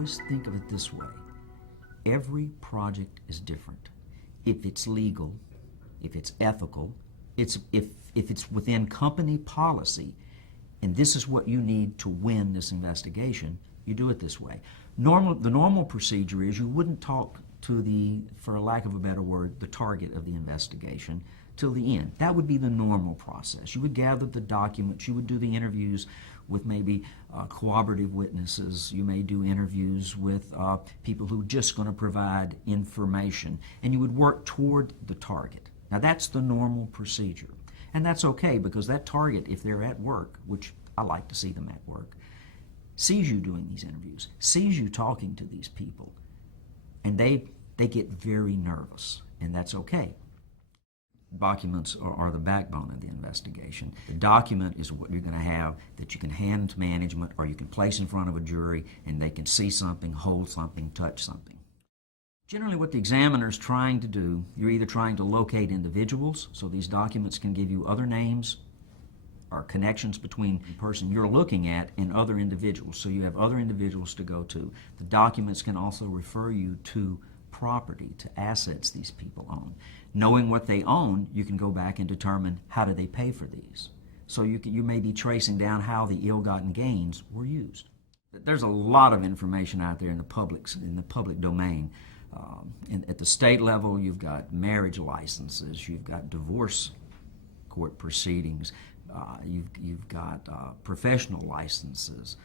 always think of it this way. Every project is different. If it's legal, if it's ethical, if it's within company policy, and this is what you need to win this investigation, you do it this way. The normal procedure is you wouldn't talk to the, for a lack of a better word, the target of the investigation till the end. That would be the normal process. You would gather the documents, you would do the interviews with maybe cooperative witnesses, you may do interviews with people who are just going to provide information, and you would work toward the target. Now that's the normal procedure. And that's okay, because that target, if they're at work, which I like to see them at work, sees you doing these interviews, sees you talking to these people, and they get very nervous, and that's okay. Documents are the backbone of the investigation. The document is what you're going to have that you can hand to management or you can place in front of a jury, and they can see something, hold something, touch something. Generally what the examiner is trying to do, you're either trying to locate individuals, so these documents can give you other names or connections between the person you're looking at and other individuals, so you have other individuals to go to. The documents can also refer you to property, to assets these people own. Knowing what they own, you can go back and determine how do they pay for these. So you may be tracing down how the ill-gotten gains were used. There's a lot of information out there in the public domain. At the state level, you've got marriage licenses, you've got divorce court proceedings, you've got professional licenses.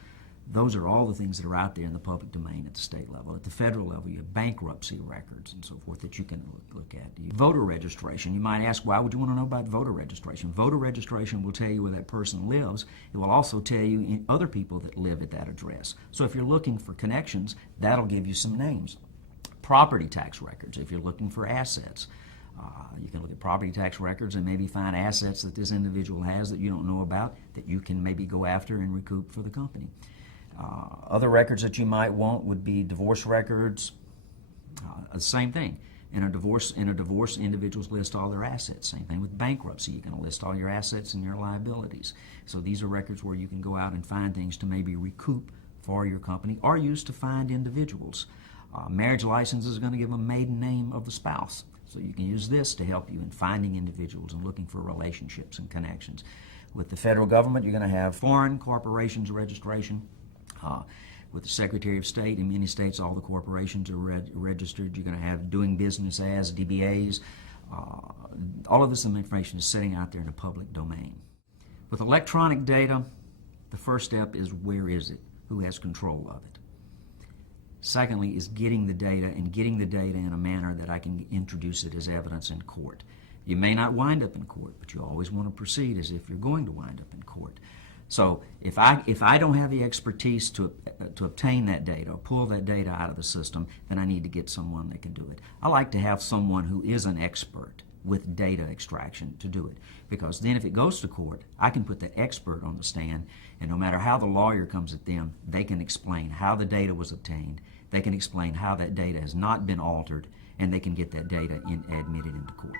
Those are all the things that are out there in the public domain at the state level. At the federal level, you have bankruptcy records and so forth that you can look at. Voter registration. You might ask, why would you want to know about voter registration? Voter registration will tell you where that person lives. It will also tell you other people that live at that address. So if you're looking for connections, that'll give you some names. Property tax records, if you're looking for assets. You can look at property tax records and maybe find assets that this individual has that you don't know about that you can maybe go after and recoup for the company. Other records that you might want would be divorce records. The same thing. In a divorce, individuals list all their assets. Same thing with bankruptcy. You can list all your assets and your liabilities. So these are records where you can go out and find things to maybe recoup for your company or use to find individuals. Marriage license is going to give a maiden name of the spouse. So you can use this to help you in finding individuals and looking for relationships and connections. With the federal government, you're going to have foreign corporations registration. With the Secretary of State, in many states all the corporations are registered. You're going to have doing business as, DBAs. All of this information is sitting out there in the public domain. With electronic data, the first step is where is it? Who has control of it? Secondly is getting the data and getting the data in a manner that I can introduce it as evidence in court. You may not wind up in court, but you always want to proceed as if you're going to wind up in court. So if I don't have the expertise to obtain that data or pull that data out of the system, then I need to get someone that can do it. I like to have someone who is an expert with data extraction to do it, because then if it goes to court, I can put the expert on the stand, and no matter how the lawyer comes at them, they can explain how the data was obtained, they can explain how that data has not been altered, and they can get that data admitted into court.